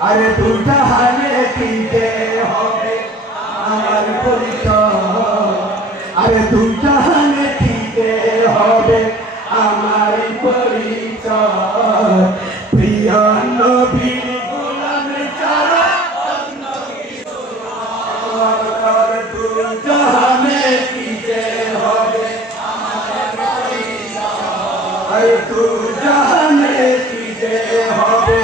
আরে দুইটা হানে দিতে হবে, আমার পরিচয় আরে দুইটা হানে দিতে হবে, আমার পরিচয় প্রিয় নবী, গোলাম দুইটা হানে দিতে হবে আরে হবে, আমার পরিচয় নবীর গোলামে ছাড়া নবীর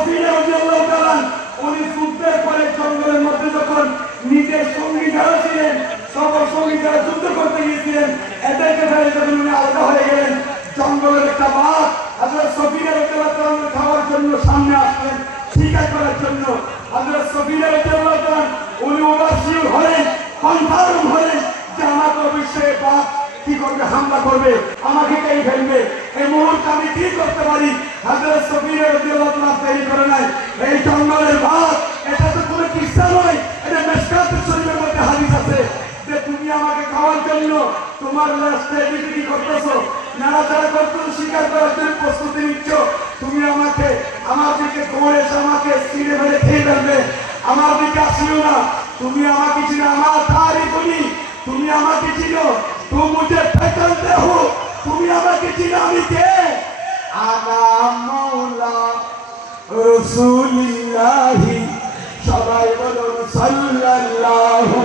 উনি যুদ্ধের পরে জঙ্গলের মধ্যে যখন নিজের সঙ্গী যারা ছিলেন সব সঙ্গী যারা যুদ্ধ করতে গিয়েছিলেন, এদেরকে ফেলে যখন উনি আলাদা হয়ে গেলেন, জঙ্গলের একটা বাঘ সফিনা রাদিয়াল্লাহু খাওয়ার জন্য সামনে আসলেন, শিকার করার জন্য। রাদিয়াল্লাহু তাআলা উনি ওভারসিওর হলেন কনফার্ম হলেন যে আমাকে অবশ্যই বাঘ কি করবে, হামলা করবে, আমাকে কে ফেলবে? এই মুহূর্তে আমি কি করতে পারি? হাজরত সফির রাদিয়াল্লাহু তৈরি করে নাই। এই জঙ্গলের ভাত এটা তো কোনো কিসা নয়। এটা মেশকাত শরীরের মধ্যে হাদিস আছে যে তুমি আমাকে খাওয়ার জন্য তোমার লাস্টে বিক্রি করতেছো। নাড়াচাড়া করতেছো, শিকার করার জন্য প্রস্তুতি নিচ্ছ। তুমি আমাকে, আমার দিকে দৌড়ে রাসূলুল্লাহি সবাই বলুন সাল্লাল্লাহু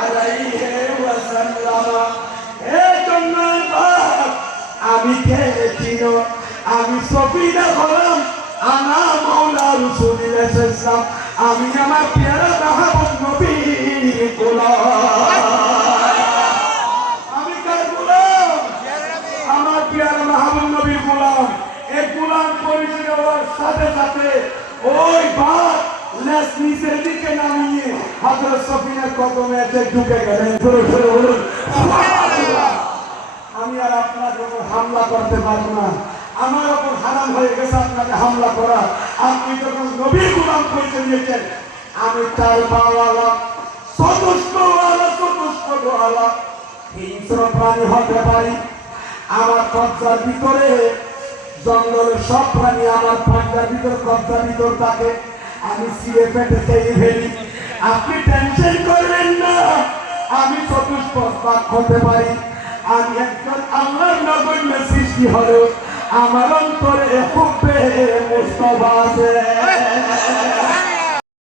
আলাইহি ওয়াসাল্লাম। হে জন্নাত বাপ, আমি কে চিনো আমি সফিনা হলাম আনা মাওলা রাসূলুল্লাহ সাল্লাল্লাহু আমি আমার পেয়ারা মাহবুব নবীর গোলাম। আমি কার গোলাম? আমার পিয়ারা মাহবুব নবীর গোলাম। এই গোলাম পরিচয় সাথে সাথে ওই বাপ লেস নিচের দিকে নামিয়ে হযরত সফিনার কদমে এসে ঢুকে গেলেন। আমি আর আপনার উপর হামলা করতে পারব না। আমার উপর হারাম হয়ে গেছে আপনাকে হামলা করা। আপনি যখন নবীর গোলাম পরিচয় দিয়েছেন আমি তার বাওয়ালা চতুষ্কওয়ালা চতুষ্কওয়ালা হিংস্র প্রাণী হতে পারি। আমার কবজার ভিতরে জঙ্গলের সব প্রাণী আমার পাঞ্জার ভিতর, কবজার ভিতর থাকে। আমি সিরে পেটে চাই ফেলি আপনি টেনশন করবেন না। আমি চতুষ্পদ বাক হতে পারি। আমি একজন আল্লাহর নগণ্য সৃষ্টি হলেও আমার অন্তরে খুব মুস্তফা আছে।